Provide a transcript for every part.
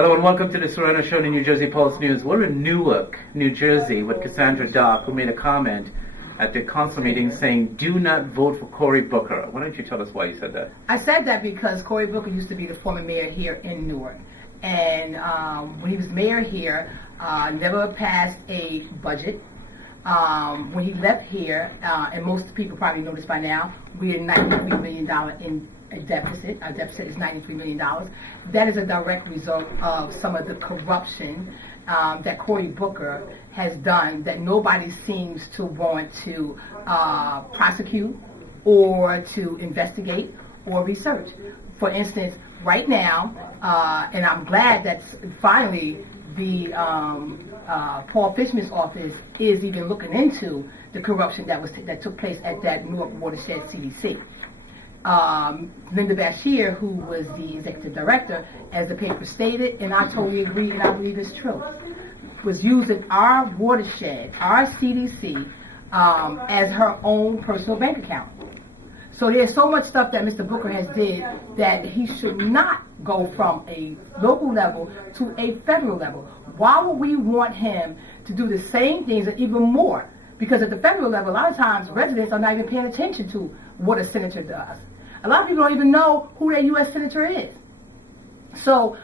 Hello and welcome to the Serrano Show in New Jersey Pulse News. We're in Newark, New Jersey with Cassandra Dock, who made a comment at the council meeting saying, do not vote for Cory Booker. Why don't you tell us why you said that? I said that because Cory Booker used to be the former mayor here in Newark. And when he was mayor here, never passed a budget. When he left here, and most people probably know this by now, we had $93 million in a deficit. Our deficit is $93 million. That is a direct result of some of the corruption that Cory Booker has done that nobody seems to want to prosecute or to investigate or research. For instance, right now, and I'm glad that finally the Paul Fishman's office is even looking into the corruption that took place at that Newark Watershed CDC. Linda Bashir, who was the executive director, as the paper stated, and I totally agree and I believe it's true, was using our watershed, our CDC, as her own personal bank account. So there's so much stuff that Mr. Booker has did that he should not go from a local level to a federal level. Why would we want him to do the same things and even more? Because at the federal level, a lot of times residents are not even paying attention to what a senator does. A lot of people don't even know who their U.S. senator is. So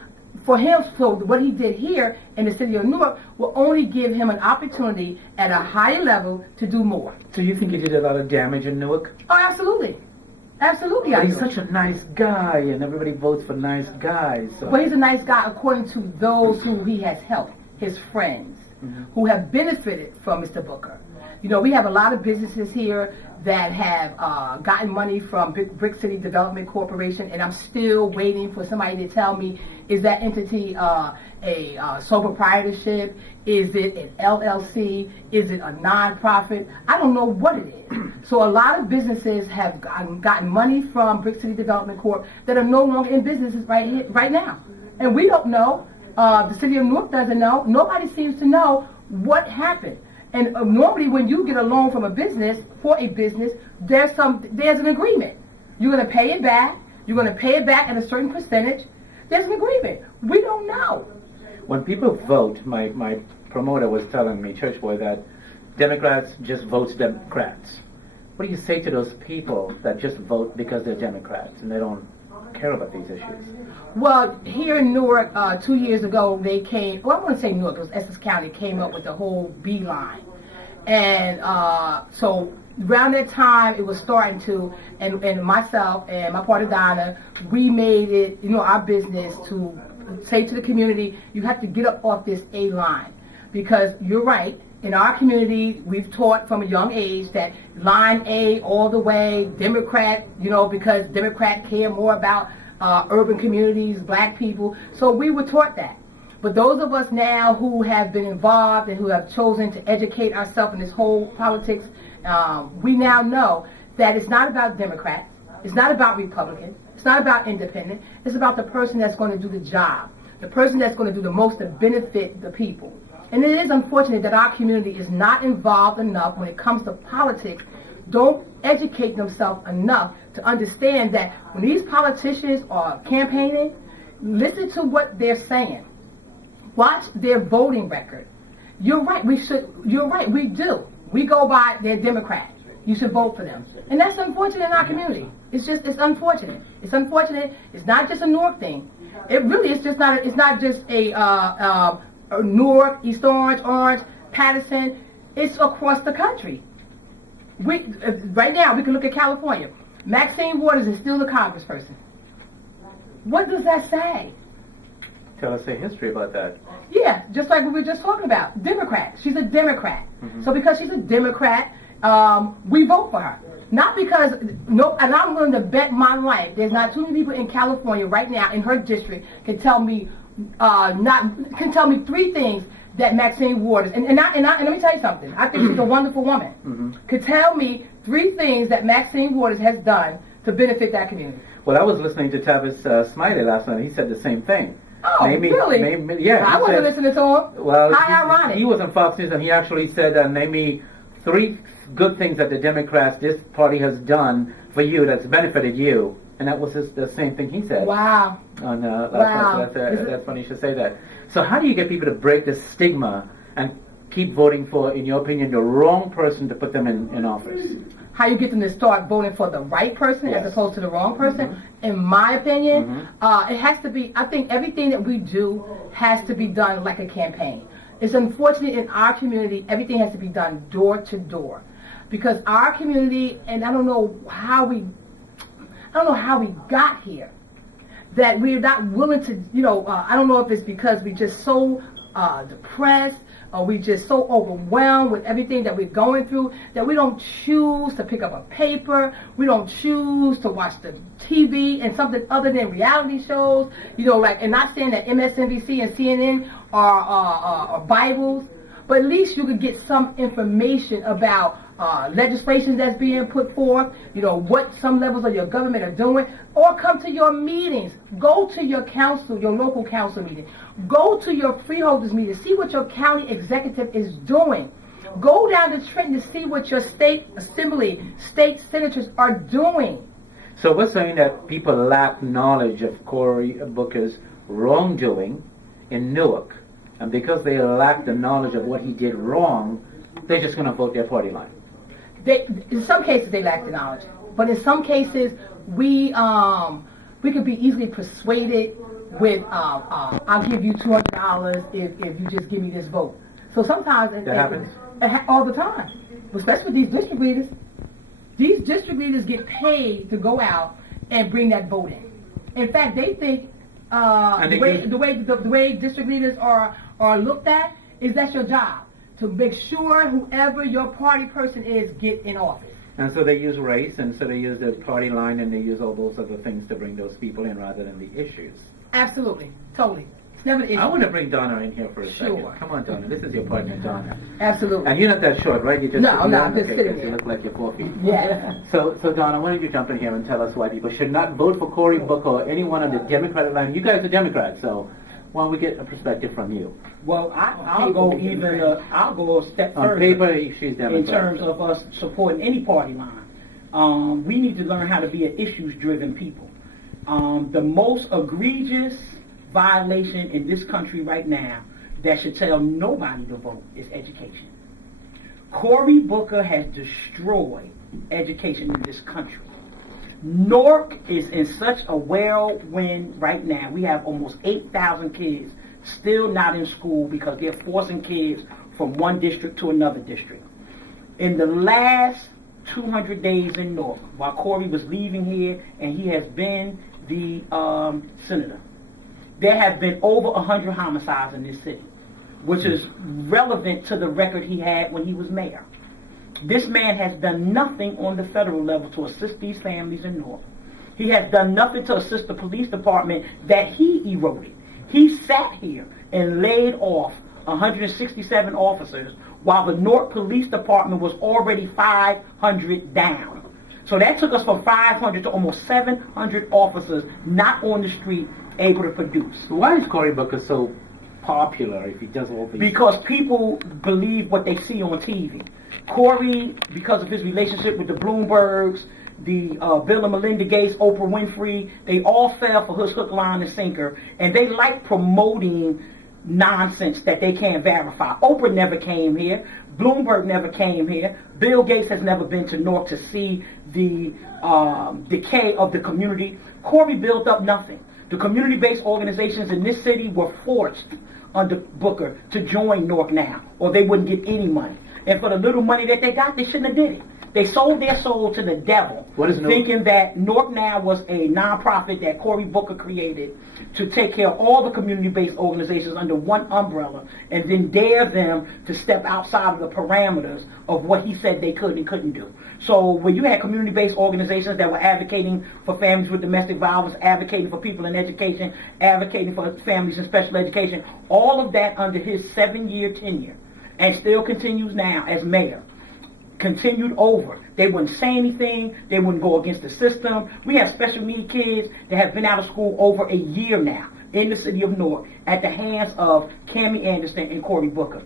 for him, so what he did here in the city of Newark will only give him an opportunity at a higher level to do more. So you think he did a lot of damage in Newark? Oh, absolutely. Absolutely, but I he's do. such a nice guy, and everybody votes for nice guys. So. Well, he's a nice guy according to those who he has helped, his friends, who have benefited from Mr. Booker. You know, we have a lot of businesses here that have gotten money from Brick City Development Corporation, and I'm still waiting for somebody to tell me, is that entity a sole proprietorship? Is it an LLC? Is it a nonprofit? I don't know what it is. So a lot of businesses have gotten money from Brick City Development Corp that are no longer in businesses right now. And we don't know. The city of Newark doesn't know. Nobody seems to know what happened. And normally when you get a loan from a business, for a business, there's an agreement. You're going to pay it back. You're going to pay it back at a certain percentage. There's an agreement. We don't know. When people vote, my promoter was telling me, church boy, that Democrats just vote Democrats. What do you say to those people that just vote because they're Democrats and they don't care about these issues? Well, here in Newark, 2 years ago, they came, well, I want to say Newark, it was Essex County, came up with the whole beeline. And so around that time, it was starting to, and myself and my partner Donna, we made it, our business to say to the community, you have to get up off this A line. Because you're right, in our community, we've taught from a young age that line A all the way, Democrat, because Democrats care more about urban communities, black people. So we were taught that. But those of us now who have been involved and who have chosen to educate ourselves in this whole politics, we now know that it's not about Democrats, it's not about Republicans, it's not about independent, it's about the person that's going to do the job, the person that's going to do the most to benefit the people. And it is unfortunate that our community is not involved enough when it comes to politics, don't educate themselves enough to understand that when these politicians are campaigning, listen to what they're saying. Watch their voting record. You're right, we do. We go by, they're Democrat. You should vote for them. And that's unfortunate in our community. It's unfortunate. It's unfortunate. It's not just a Newark thing. It really is just not, it's not just a Newark, East Orange, Patterson. It's across the country. Right now, we can look at California. Maxine Waters is still the congressperson. What does that say? Tell us the history about that. Yeah, just like we were just talking about. Democrat. She's a Democrat. So because she's a Democrat, we vote for her. Not because, and I'm willing to bet my life, there's not too many people in California right now in her district can tell me three things that Maxine Waters, and let me tell you something, I think she's a wonderful woman, could tell me three things that Maxine Waters has done to benefit that community. Well, I was listening to Tavis Smiley last night. He said the same thing. Oh, really? Yeah. I wasn't listening to him. Well, how ironic. He was on Fox News, and he actually said, name me three good things that the Democrats, this party has done for you that's benefited you. And that was the same thing he said. Wow. On last Wow. night. So that's funny you should say that. So how do you get people to break this stigma and keep voting for, in your opinion, the wrong person to put them in office? How you get them to start voting for the right person Yes. as opposed to the wrong person? In my opinion, it has to be, I think everything that we do has to be done like a campaign. It's unfortunate in our community, everything has to be done door to door. Because our community, and I don't know how we got here, that we're not willing to, I don't know if it's because we're just so depressed, or we just so overwhelmed with everything that we're going through that we don't choose to pick up a paper, we don't choose to watch the TV and something other than reality shows, and not saying that MSNBC and CNN are Bibles, but at least you could get some information about legislation that's being put forth, what some levels of your government are doing, or come to your meetings. Go to your council, your local council meeting. Go to your freeholders meeting. See what your county executive is doing. Go down to Trenton to see what your state assembly, state senators are doing. So we're saying that people lack knowledge of Cory Booker's wrongdoing in Newark. And because they lack the knowledge of what he did wrong, they're just going to vote their party line. In some cases, they lack the knowledge. But in some cases, we could be easily persuaded with, I'll give you $200 if you just give me this vote. So sometimes that happens all the time, especially with these district leaders. These district leaders get paid to go out and bring that vote in. In fact, they think the way district leaders are looked at is that's your job, to make sure whoever your party person is get in office. And so they use race, and so they use the party line, and they use all those other things to bring those people in rather than the issues. Absolutely. Totally. It's never the issue. I want to bring Donna in here for a second. Sure. Come on, Donna. This is your partner, Donna. Absolutely. And you're not that short, right? You just No, I'm not. I'm just okay, sitting 'cause here. you look like you're 4 feet. Yeah. So Donna, why don't you jump in here and tell us why people should not vote for Cory Booker or anyone on the Democratic line? You guys are Democrats, so why don't we get a perspective from you? Well, I'll go a step On further paper, she's Democrat. in terms of us supporting any party line. We need to learn how to be an issues-driven people. The most egregious violation in this country right now that should tell nobody to vote is education. Cory Booker has destroyed education in this country. Newark is in such a whirlwind right now. We have almost 8,000 kids still not in school because they're forcing kids from one district to another district. In the last 200 days in Newark, while Cory was leaving here and he has been the senator, there have been over 100 homicides in this city, which is relevant to the record he had when he was mayor. This man has done nothing on the federal level to assist these families in Newark. He has done nothing to assist the police department that he eroded. He sat here and laid off 167 officers while the Newark Police Department was already 500 down. So that took us from 500 to almost 700 officers not on the street able to produce. Why is Cory Booker so popular if he does all these Because people believe what they see on TV. Cory, because of his relationship with the Bloombergs, the Bill and Melinda Gates, Oprah Winfrey, they all fell for his hook, line, and sinker, and they like promoting nonsense that they can't verify. Oprah never came here. Bloomberg never came here. Bill Gates has never been to Newark to see the decay of the community. Cory built up nothing. The community-based organizations in this city were forced under Booker to join Newark Now, or they wouldn't get any money. And for the little money that they got, they shouldn't have did it. They sold their soul to the devil, thinking that Newark Now was a nonprofit that Cory Booker created to take care of all the community-based organizations under one umbrella, and then dare them to step outside of the parameters of what he said they could and couldn't do. So when you had community-based organizations that were advocating for families with domestic violence, advocating for people in education, advocating for families in special education, all of that under his 7-year tenure, and still continues now as mayor, continued over. They wouldn't say anything. They wouldn't go against the system. We have special need kids that have been out of school over a year now in the city of Newark at the hands of Cammie Anderson and Cory Booker.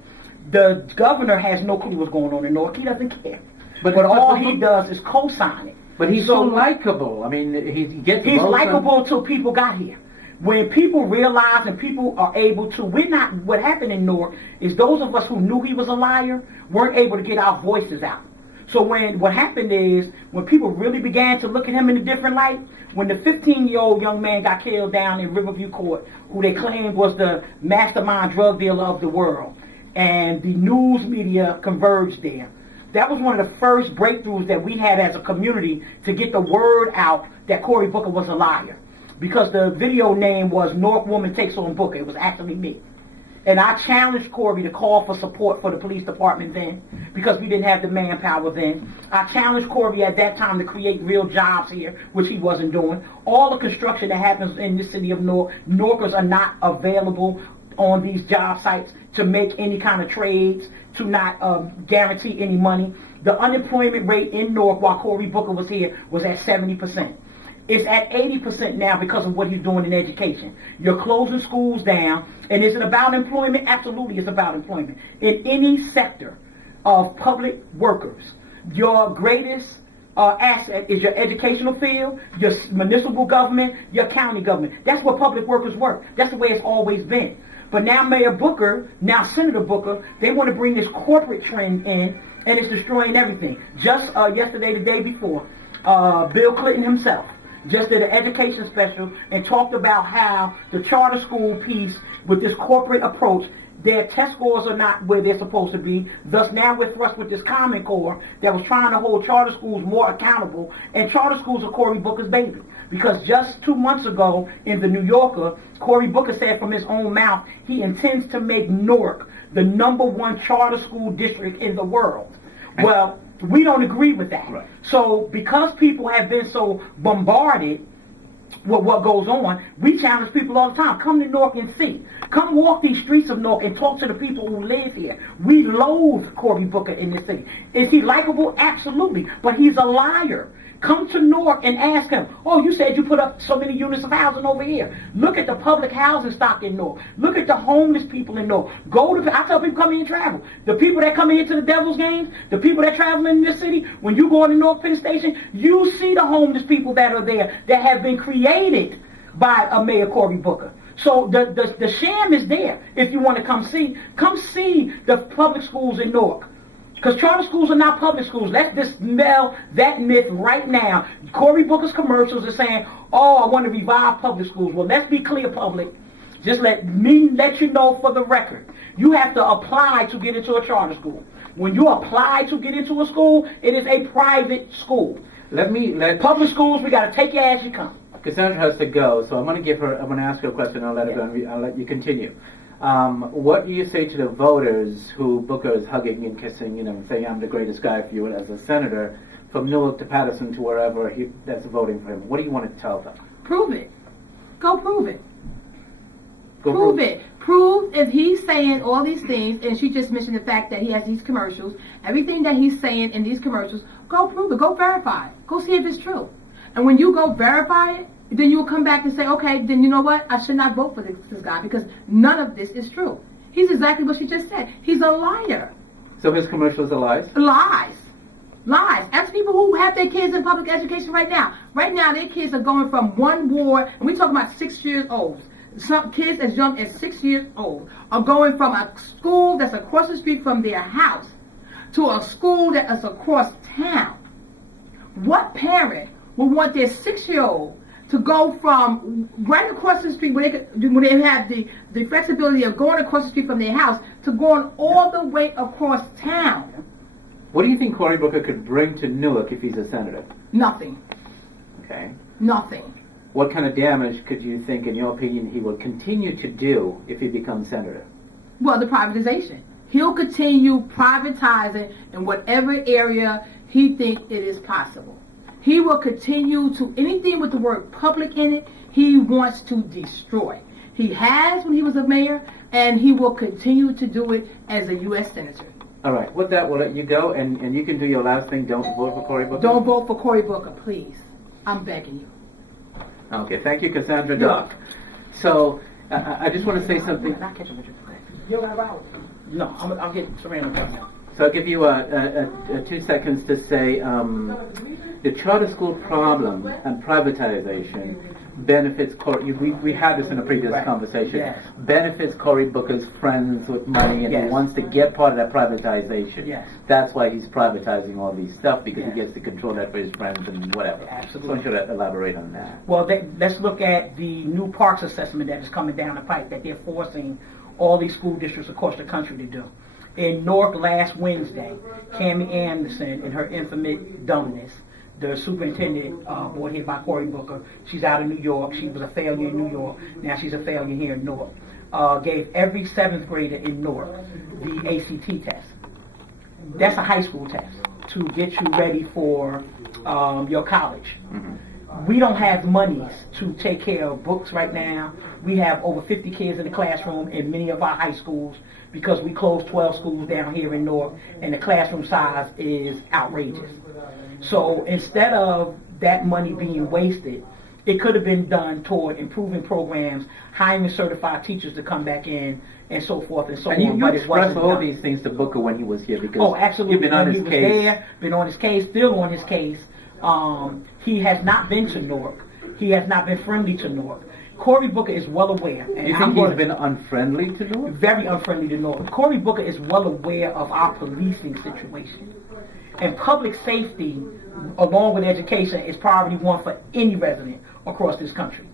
The governor has no clue what's going on in Newark. He doesn't care. But all he does is co-sign it. But he's so likable. I mean, he gets. He's likable till people got here. When people realize and people are able to, what happened in Newark is those of us who knew he was a liar weren't able to get our voices out. So what happened is, when people really began to look at him in a different light, when the 15-year-old young man got killed down in Riverview Court, who they claimed was the mastermind drug dealer of the world, and the news media converged there, that was one of the first breakthroughs that we had as a community to get the word out that Cory Booker was a liar. Because the video name was Newark Woman Takes on Booker. It was actually me. And I challenged Cory to call for support for the police department then, because we didn't have the manpower then. I challenged Cory at that time to create real jobs here, which he wasn't doing. All the construction that happens in the city of Newark, Newarkers are not available on these job sites to make any kind of trades, to not guarantee any money. The unemployment rate in Newark while Cory Booker was here was at 70%. It's at 80% now because of what he's doing in education. You're closing schools down. And is it about employment? Absolutely, it's about employment. In any sector of public workers, your greatest asset is your educational field, your municipal government, your county government. That's where public workers work. That's the way it's always been. But now Mayor Booker, now Senator Booker, they want to bring this corporate trend in, and it's destroying everything. Just yesterday, the day before, Bill Clinton himself just did an education special and talked about how the charter school piece with this corporate approach, their test scores are not where they're supposed to be. Thus now we're thrust with this Common Core that was trying to hold charter schools more accountable. And charter schools are Cory Booker's baby. Because just 2 months ago in the New Yorker, Cory Booker said from his own mouth he intends to make Newark the #1 charter school district in the world. Well, we don't agree with that. Right. So because people have been so bombarded with what goes on, we challenge people all the time. Come to Newark and see. Come walk these streets of Newark and talk to the people who live here. We loathe Cory Booker in this city. Is he likable? Absolutely. But he's a liar. Come to Newark and ask him, oh, you said you put up so many units of housing over here. Look at the public housing stock in Newark. Look at the homeless people in Newark. I tell people come here and travel. The people that come here to the Devils games, the people that travel in this city, when you go to Newark Penn Station, you see the homeless people that are there that have been created by Mayor Cory Booker. So the sham is there. If you want to come see the public schools in Newark. Because charter schools are not public schools. Let's dispel that myth right now. Cory Booker's commercials are saying, oh, I want to revive public schools. Well, let's be clear, public. Just let you know for the record. You have to apply to get into a charter school. When you apply to get into a school, it is a private school. Public schools, we got to take you as you come. Cassandra has to go, so I'm going to ask her a question and I'll let her go and I'll let you continue. What do you say to the voters who Booker is hugging and kissing, and saying, I'm the greatest guy for you as a senator, from Newark to Patterson to wherever that's voting for him? What do you want to tell them? Prove it. Go prove it. Prove it. Prove if he's saying all these things, and she just mentioned the fact that he has these commercials, everything that he's saying in these commercials, go prove it. Go verify it. Go see if it's true. And when you go verify it, then you will come back and say, okay, then you know what? I should not vote for this guy because none of this is true. He's exactly what she just said. He's a liar. So his commercials are lies? Lies. Lies. Ask people who have their kids in public education right now. Right now, their kids are going from one ward, and we're talking about 6 years old. Some kids as young as 6 years old are going from a school that's across the street from their house to a school that is across town. What parent would want their 6-year-old to go from right across the street when they have the flexibility of going across the street from their house to going all the way across town? What do you think Cory Booker could bring to Newark if he's a senator? Nothing. Okay. Nothing. What kind of damage could you think, in your opinion, he will continue to do if he becomes senator? Well, the privatization. He'll continue privatizing in whatever area he thinks it is possible. He will continue to, anything with the word public in it, he wants to destroy. He has when he was a mayor, and he will continue to do it as a U.S. Senator. All right. With that, we'll let you go, and you can do your last thing. Don't vote for Cory Booker. Don't vote for Cory Booker, please. I'm begging you. Okay. Thank you, Cassandra. Yeah. So, I just want to say something. You're right. No, I'll get Serena now. So I'll give you 2 seconds to say the charter school problem and privatization benefits Cory. We had this in a previous conversation. Yes. Benefits Cory Booker's friends with money, and he Yes. wants to get part of that privatization. Yes. That's why he's privatizing all these stuff, because Yes. he gets to control that for his friends and whatever. Absolutely. So I want you to elaborate on that. Well, let's look at the new parks assessment that is coming down the pipe that they're forcing all these school districts across the country to do. In Newark last Wednesday, Cammie Anderson, in her infamous dumbness, the superintendent brought here by Cory Booker, she's out of New York. She was a failure in New York. Now she's a failure here in Newark. Gave every 7th grader in Newark the ACT test. That's a high school test to get you ready for your college. We don't have monies to take care of books right now. We have over 50 kids in the classroom in many of our high schools because we closed 12 schools down here in Newark, and the classroom size is outrageous. So instead of that money being wasted, it could have been done toward improving programs, hiring certified teachers to come back in, and so forth and so And on. you But it expressed wasn't all done. these things to Booker when he was here, because Oh, absolutely. you've been on When his he was case. there, been on his case, still on his case. He has not been to Newark. He has not been friendly to Newark. Cory Booker is well aware. And You think he's been unfriendly to Newark? very unfriendly to Newark. Cory Booker is well aware of our policing situation. And public safety, along with education, is priority one for any resident across this country.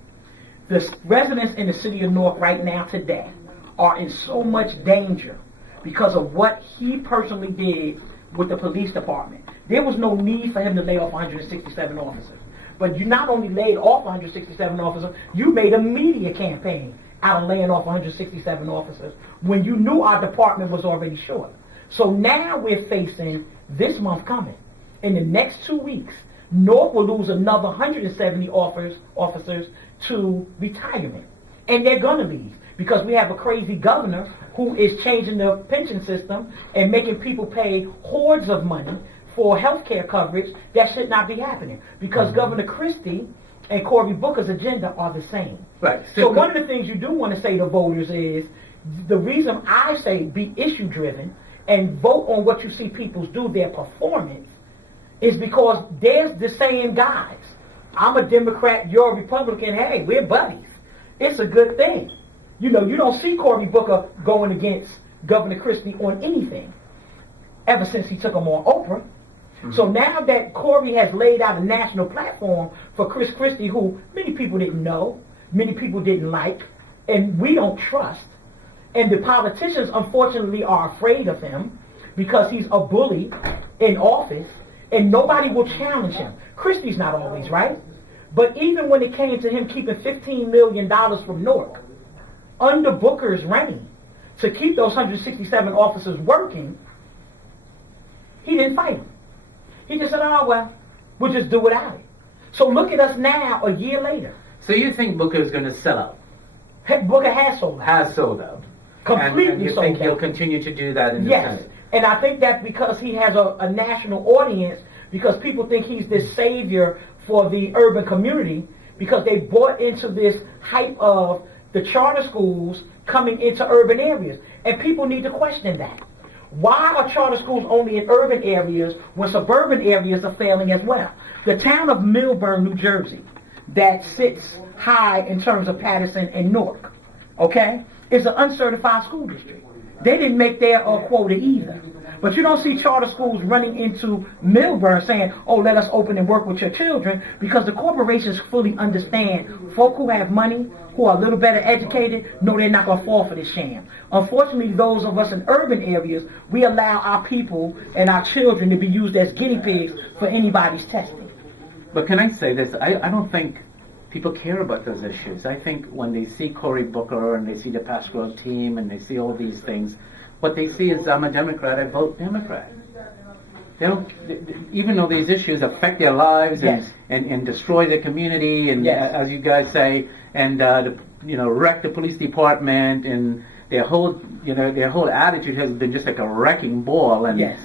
The residents in the city of Newark right now today are in so much danger because of what he personally did with the police department. There was no need for him to lay off 167 officers. But you not only laid off 167 officers, you made a media campaign out of laying off 167 officers when you knew our department was already short. So now we're facing this month coming. In the next 2 weeks, Newark will lose another 170 officers to retirement. And they're going to leave because we have a crazy governor who is changing the pension system and making people pay hordes of money for health care coverage that should not be happening because Governor Christie and Cory Booker's agenda are the same. Right. So one of the things you do want to say to voters is the reason I say be issue driven and vote on what you see people do, their performance, is because there's the same guys. I'm a Democrat, you're a Republican, hey, we're buddies. It's a good thing. You know, you don't see Cory Booker going against Governor Christie on anything ever since he took him on Oprah. So now that Cory has laid out a national platform for Chris Christie, who many people didn't know, many people didn't like, and we don't trust, and the politicians unfortunately are afraid of him because he's a bully in office, and nobody will challenge him. Christie's not always right, but even when it came to him keeping $15 million from Newark, under Booker's reign, to keep those 167 officers working, he didn't fight him. He just said, oh, well, we'll just do without it. So look at us now, a year later. So you think Booker is going to sell out? Booker has sold out. Has sold out. Completely and you sold think out. he'll continue to do that in the Yes. Senate? And I think that's because he has a national audience, because people think he's this savior for the urban community, because they bought into this hype of the charter schools coming into urban areas. And people need to question that. Why are charter schools only in urban areas when suburban areas are failing as well? The town of Millburn, New Jersey, that sits high in terms of Patterson and Newark, okay, is an uncertified school district. They didn't make their quota either. But you don't see charter schools running into Millburn saying, oh, let us open and work with your children, because the corporations fully understand folk who have money, who are a little better educated, know they're not going to fall for this sham. Unfortunately, those of us in urban areas, we allow our people and our children to be used as guinea pigs for anybody's testing. But can I say this? I don't think people care about those issues. I think when they see Cory Booker and they see the pastoral team and they see all these things, what they see is, I'm a Democrat, I vote Democrat. They don't, even though these issues affect their lives Yes. and destroy their community, and Yes. as you guys say, and wreck the police department, and their whole attitude has been just like a wrecking ball. And Yes.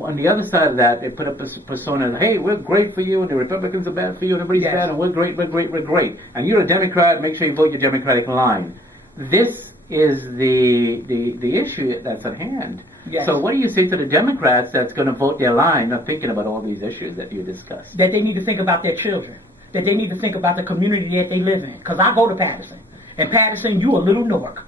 on the other side of that, they put up a persona, hey, we're great for you, and the Republicans are bad for you, and everybody's Yes. bad, and we're great, we're great. And you're a Democrat, make sure you vote your Democratic line. This is the issue that's at hand. Yes. So what do you say to the Democrats that's going to vote their line, not thinking about all these issues that you discussed? That they need to think about their children. That they need to think about the community that they live in. Because I go to Patterson. And Patterson, you a little Newark.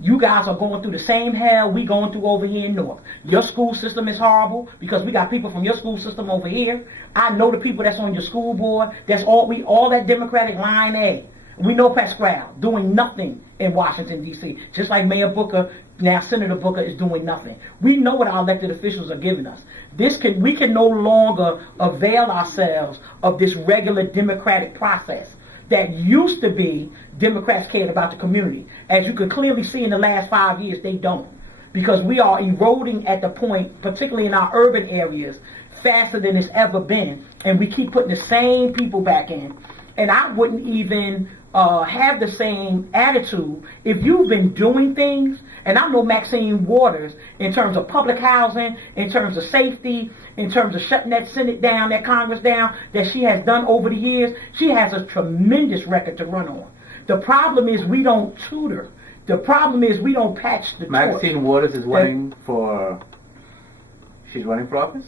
You guys are going through the same hell we going through over here in Newark. Your school system is horrible because we got people from your school system over here. I know the people that's on your school board. That's all that Democratic line A. We know Pascal doing nothing in Washington, D.C., just like Mayor Booker, now Senator Booker, is doing nothing. We know what our elected officials are giving us. We can no longer avail ourselves of this regular democratic process that used to be Democrats cared about the community. As you could clearly see in the last 5 years, they don't. Because we are eroding at the point, particularly in our urban areas, faster than it's ever been. And we keep putting the same people back in. And I wouldn't even have the same attitude if you've been doing things. And I know Maxine Waters, in terms of public housing, in terms of safety, in terms of shutting that Senate down, that Congress down, that she has done over the years, she has a tremendous record to run on. The problem is we don't tutor. The problem is we don't patch the torch. Maxine Waters is running for... She's running for office?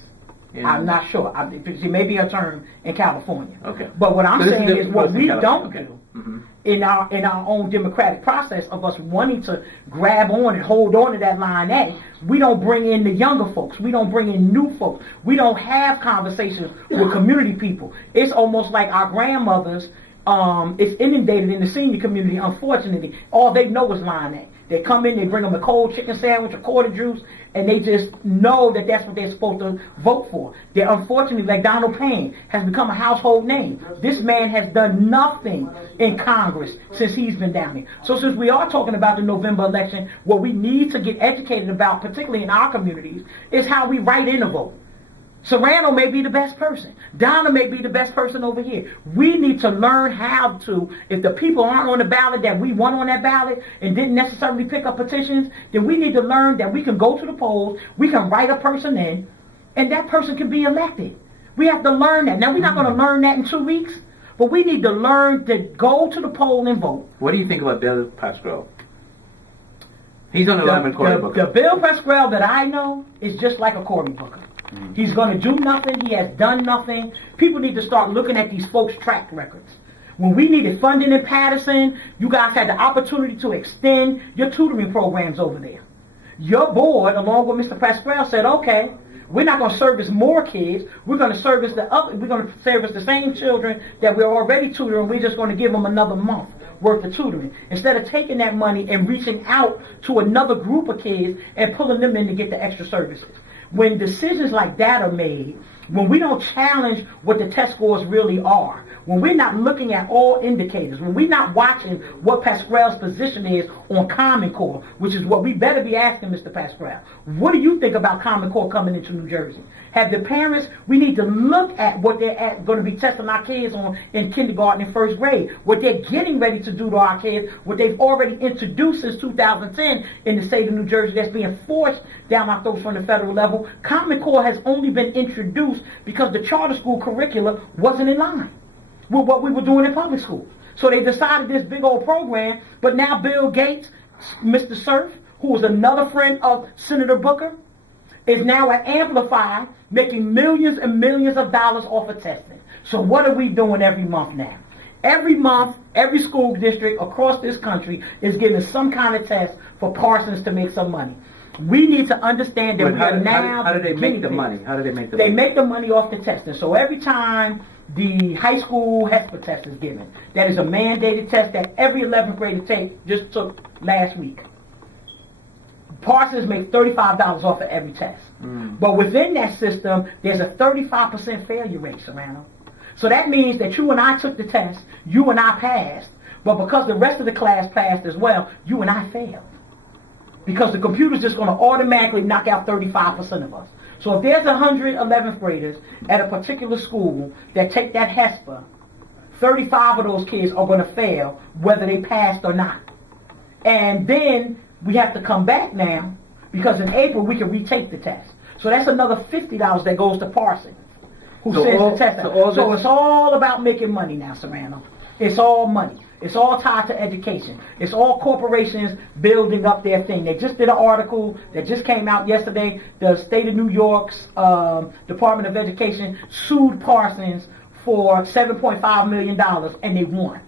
I'm not sure. She may be a term in California. Okay. But what I'm saying is what we don't okay. do Mm-hmm. in our own democratic process of us wanting to grab on and hold on to that line A, we don't bring in the younger folks. We don't bring in new folks. We don't have conversations with community people. It's almost like our grandmothers, it's inundated in the senior community, unfortunately. All they know is line A. They come in, they bring them a cold chicken sandwich, a quarter juice, and they just know that that's what they're supposed to vote for. They unfortunately, like Donald Payne, has become a household name. This man has done nothing in Congress since he's been down here. So since we are talking about the November election, what we need to get educated about, particularly in our communities, is how we write in a vote. Serrano may be the best person. Donna may be the best person over here. We need to learn how to, if the people aren't on the ballot that we want on that ballot and didn't necessarily pick up petitions, then we need to learn that we can go to the polls, we can write a person in, and that person can be elected. We have to learn that. Now, we're not going to learn that in 2 weeks, but we need to learn to go to the poll and vote. What do you think about Bill Pascrell? He's on the line with Cory Booker. The Bill Pascrell that I know is just like a Cory Booker. He's going to do nothing. He has done nothing. People need to start looking at these folks' track records. When we needed funding in Patterson, you guys had the opportunity to extend your tutoring programs over there. Your board, along with Mr. Pascrell, said, okay, we're not going to service more kids. We're going to service the same children that we're already tutoring. We're just going to give them another month worth of tutoring. Instead of taking that money and reaching out to another group of kids and pulling them in to get the extra services. When decisions like that are made, when we don't challenge what the test scores really are, when we're not looking at all indicators, when we're not watching what Pascrell's position is on Common Core, which is what we better be asking Mr. Pascrell. What do you think about Common Core coming into New Jersey? Have the parents, we need to look at what they're going to be testing our kids on in kindergarten and first grade, what they're getting ready to do to our kids, what they've already introduced since 2010 in the state of New Jersey that's being forced down our throats from the federal level. Common Core has only been introduced because the charter school curricula wasn't in line with what we were doing in public schools. So they decided this big old program, but now Bill Gates, Mr. Cerf, who was another friend of Senator Booker, is now at Amplify making millions and millions of dollars off of testing. So what are we doing every month now? Every month, every school district across this country is getting some kind of test for Parsons to make some money. We need to understand that how do they make the money? How do they make the money? They make the money off the testing. So every time the high school HESPA test is given, that is a mandated test that every 11th grader just took last week. Parsons make $35 off of every test. But within that system, there's a 35% failure rate, Serrano. So that means that you and I took the test, you and I passed, but because the rest of the class passed as well, you and I failed. Because the computer's just going to automatically knock out 35% of us. So if there's 100 11th graders at a particular school that take that HESPA, 35 of those kids are going to fail whether they passed or not. And then we have to come back now because in April we can retake the test. So that's another $50 that goes to Parsons, who sends the test out. So it's all about making money now, Serrano. It's all money. It's all tied to education. It's all corporations building up their thing. They just did an article that just came out yesterday. The state of New York's Department of Education sued Parsons for $7.5 million, and they won.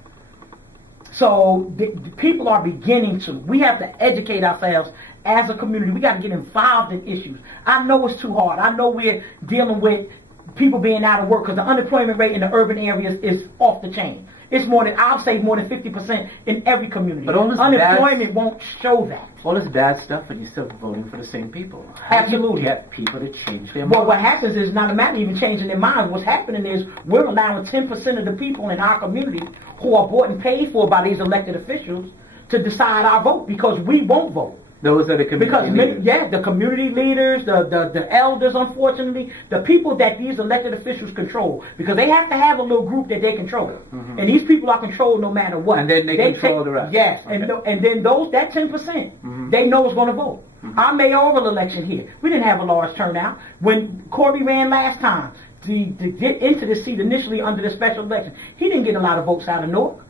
So the people are beginning to. We have to educate ourselves as a community. We got to get involved in issues. I know it's too hard. I know we're dealing with people being out of work because the unemployment rate in the urban areas is off the chain. It's more than, I'll say, more than 50% in every community. But all this unemployment won't show that. All this bad stuff, and you're still voting for the same people. Absolutely. You get people to change their minds. Well, what happens is not a matter of even changing their minds. What's happening is we're allowing 10% of the people in our community who are bought and paid for by these elected officials to decide our vote because we won't vote. Those are the community leaders. The community leaders, the elders, unfortunately, the people that these elected officials control, because they have to have a little group that they control. Mm-hmm. And these people are controlled no matter what. And then they control the rest. Yes, okay. and then that 10%, they know is going to vote. Mm-hmm. Our mayoral election here, we didn't have a large turnout. When Cory ran last time to get into the seat initially under the special election, he didn't get a lot of votes out of Newark.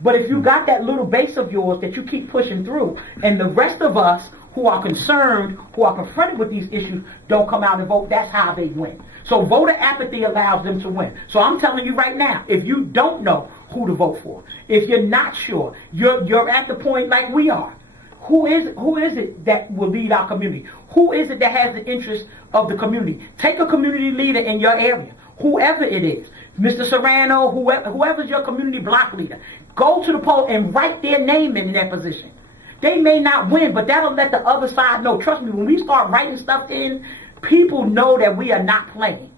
But if you got that little base of yours that you keep pushing through, and the rest of us who are concerned, who are confronted with these issues, don't come out and vote, that's how they win. So voter apathy allows them to win. So I'm telling you right now, if you don't know who to vote for, if you're not sure, you're at the point like we are. Who is it that will lead our community? Who is it that has the interest of the community? Take a community leader in your area, whoever it is. Mr. Serrano, whoever's your community block leader, go to the poll and write their name in that position. They may not win, but that'll let the other side know. Trust me, when we start writing stuff in, people know that we are not playing.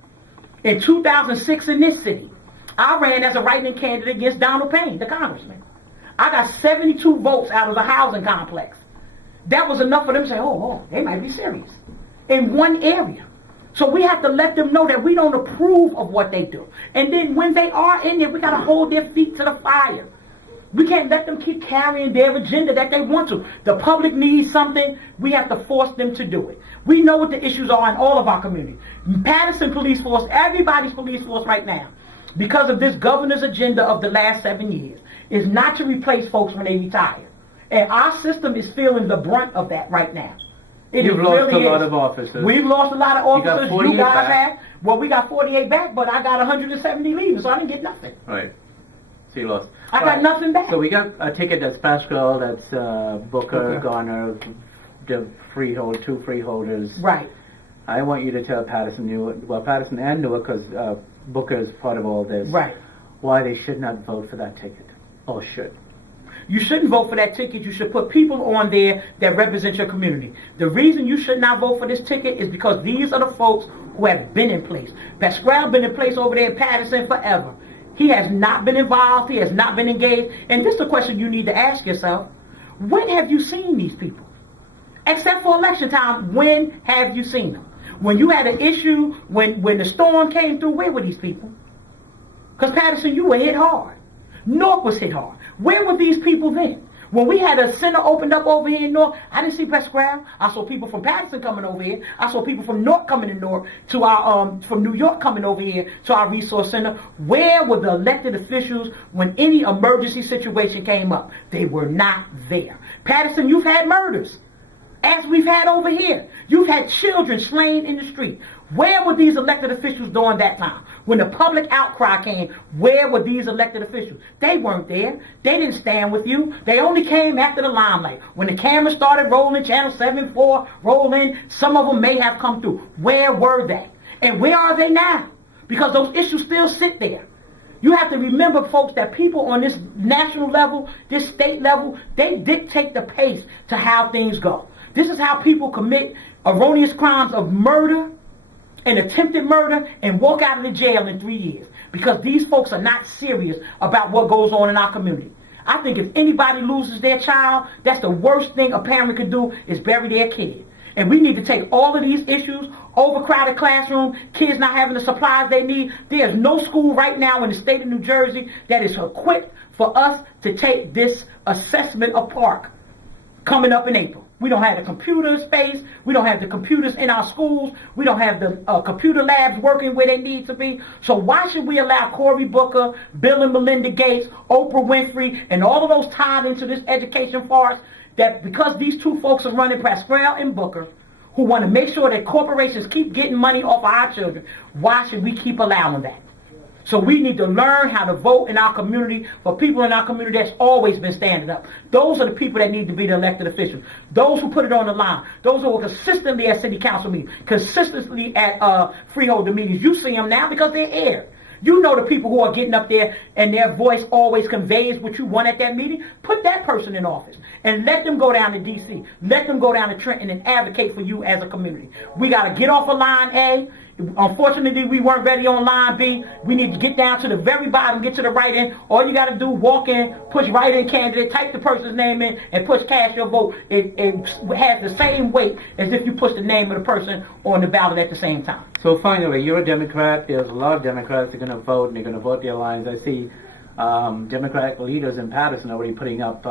In 2006 in this city, I ran as a write-in candidate against Donald Payne, the congressman. I got 72 votes out of the housing complex. That was enough for them to say, oh, they might be serious. In one area. So we have to let them know that we don't approve of what they do. And then when they are in there, we got to hold their feet to the fire. We can't let them keep carrying their agenda that they want to. The public needs something. We have to force them to do it. We know what the issues are in all of our communities. Patterson Police Force, everybody's police force right now, because of this governor's agenda of the last 7 years, is not to replace folks when they retire. And our system is feeling the brunt of that right now. You've lost a lot of officers. We've lost a lot of officers. You guys back. have. Well, we got 48 back, but I got 170 leaving, so I didn't get nothing. Right. So you lost. I got nothing back. So we got a ticket that's Pascal, that's Booker, Garner, the freehold, two freeholders. Right. I want you to tell Patterson and Newark, because Booker is part of all this. Right. Why they should not vote for that ticket. Or should. You shouldn't vote for that ticket. You should put people on there that represent your community. The reason you should not vote for this ticket is because these are the folks who have been in place. Pascal been in place over there in Patterson forever. He has not been involved. He has not been engaged. And this is a question you need to ask yourself. When have you seen these people? Except for election time, when have you seen them? When you had an issue, when the storm came through, where were these people? Because Patterson, you were hit hard. Newark was hit hard. Where were these people then? When we had a center opened up over here in Newark, I didn't see Pascal. I saw people from Patterson coming over here. I saw people from Newark coming to Newark to our from New York coming over here to our resource center. Where were the elected officials when any emergency situation came up? They were not there. Patterson, you've had murders, as we've had over here. You've had children slain in the street. Where were these elected officials during that time? When the public outcry came, where were these elected officials? They weren't there. They didn't stand with you. They only came after the limelight. When the cameras started rolling, Channel 7-4 rolling, some of them may have come through. Where were they? And where are they now? Because those issues still sit there. You have to remember, folks, that people on this national level, this state level, they dictate the pace to how things go. This is how people commit erroneous crimes of murder and attempted murder and walk out of the jail in 3 years, because these folks are not serious about what goes on in our community. I think if anybody loses their child, that's the worst thing a parent could do, is bury their kid. And we need to take all of these issues, overcrowded classroom, kids not having the supplies they need. There's no school right now in the state of New Jersey that is equipped for us to take this assessment of park coming up in April. We don't have the computer space. We don't have the computers in our schools. We don't have the computer labs working where they need to be. So why should we allow Cory Booker, Bill and Melinda Gates, Oprah Winfrey, and all of those tied into this education farce, that because these two folks are running, Pascal and Booker, who want to make sure that corporations keep getting money off of our children, why should we keep allowing that? So we need to learn how to vote in our community for people in our community that's always been standing up. Those are the people that need to be the elected officials. Those who put it on the line. Those who are consistently at city council meetings, consistently at freeholder meetings. You see them now because they're aired. You know the people who are getting up there and their voice always conveys what you want at that meeting. Put that person in office and let them go down to D.C. Let them go down to Trenton and advocate for you as a community. We got to get off of line A. Unfortunately, we weren't ready on line B. We need to get down to the very bottom, get to the right end. All you got to do, walk in, push right in candidate, type the person's name in, and push cast your vote. It has the same weight as if you push the name of the person on the ballot at the same time. So finally, you're a Democrat. There's a lot of Democrats that are going to vote, and they're going to vote their lines. I see Democratic leaders in Patterson already putting up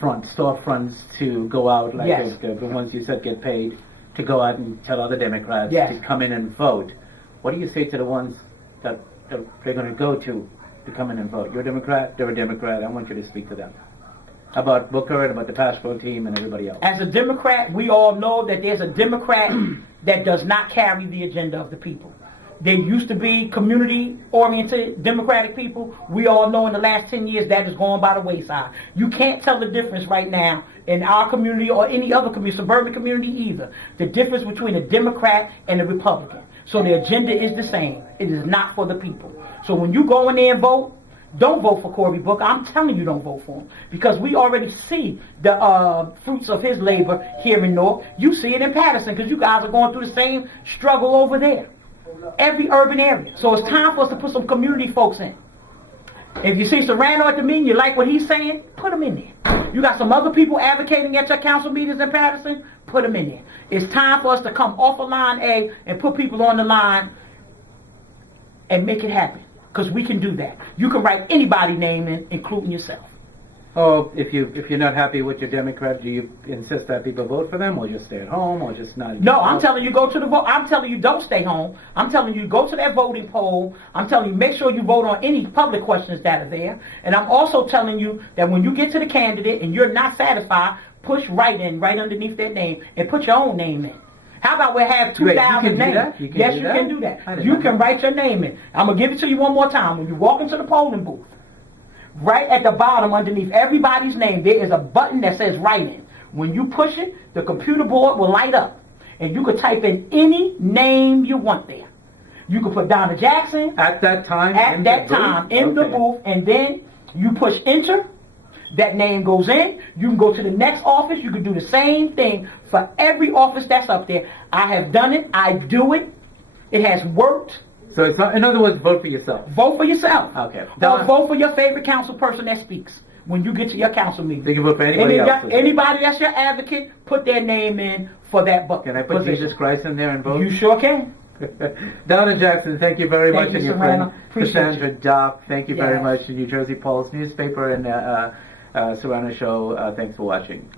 storefronts to go out, like Yes. the ones you said get paid, to go out and tell other Democrats Yes. to come in and vote. What do you say to the ones that they're going to go to come in and vote? You're a Democrat, they're a Democrat. I want you to speak to them about Booker and about the passport team and everybody else. As a Democrat, we all know that there's a Democrat that does not carry the agenda of the people. There used to be community-oriented Democratic people. We all know in the last 10 years that is going by the wayside. You can't tell the difference right now in our community or any other community, suburban community either, the difference between a Democrat and a Republican. So the agenda is the same. It is not for the people. So when you go in there and vote, don't vote for Cory Booker. I'm telling you, don't vote for him. Because we already see the fruits of his labor here in Newark. You see it in Patterson because you guys are going through the same struggle over there. Every urban area. So it's time for us to put some community folks in. If you see Serrano at the meeting, you like what he's saying, put him in there. You got some other people advocating at your council meetings in Patterson, put them in there. It's time for us to come off of line A and put people on the line and make it happen. Because we can do that. You can write anybody's name in, including yourself. Oh, if you're not happy with your Democrat, do you insist that people vote for them, or just stay at home, or just not? No, I'm telling you go to the vote. I'm telling you don't stay home. I'm telling you go to that voting poll. I'm telling you make sure you vote on any public questions that are there. And I'm also telling you that when you get to the candidate and you're not satisfied, push right in, right underneath their name, and put your own name in. How about we have 2,000 names? Yes, you can do that. You can write your name in. I'm going to give it to you one more time. When you walk into the polling booth, right at the bottom underneath everybody's name, there is a button that says write in. When you push it, the computer board will light up. And you could type in any name you want there. You could put Donna Jackson. At that time? In the booth. And then you push enter. That name goes in. You can go to the next office. You can do the same thing for every office that's up there. I have done it. I do it. It has worked. So it's not, in other words, vote for yourself. Vote for yourself. Okay. Or vote for your favorite council person that speaks when you get to your council meeting. You can vote for anybody else. Anybody that's your advocate, put their name in for that book. Can I put Jesus Christ in there and vote? You sure can. Donna Jackson, thank you very much. Thank you, and your friend Serrano. Cassandra Dock, thank you very Yes. much. The New Jersey Pulse newspaper and Serrano Show, thanks for watching.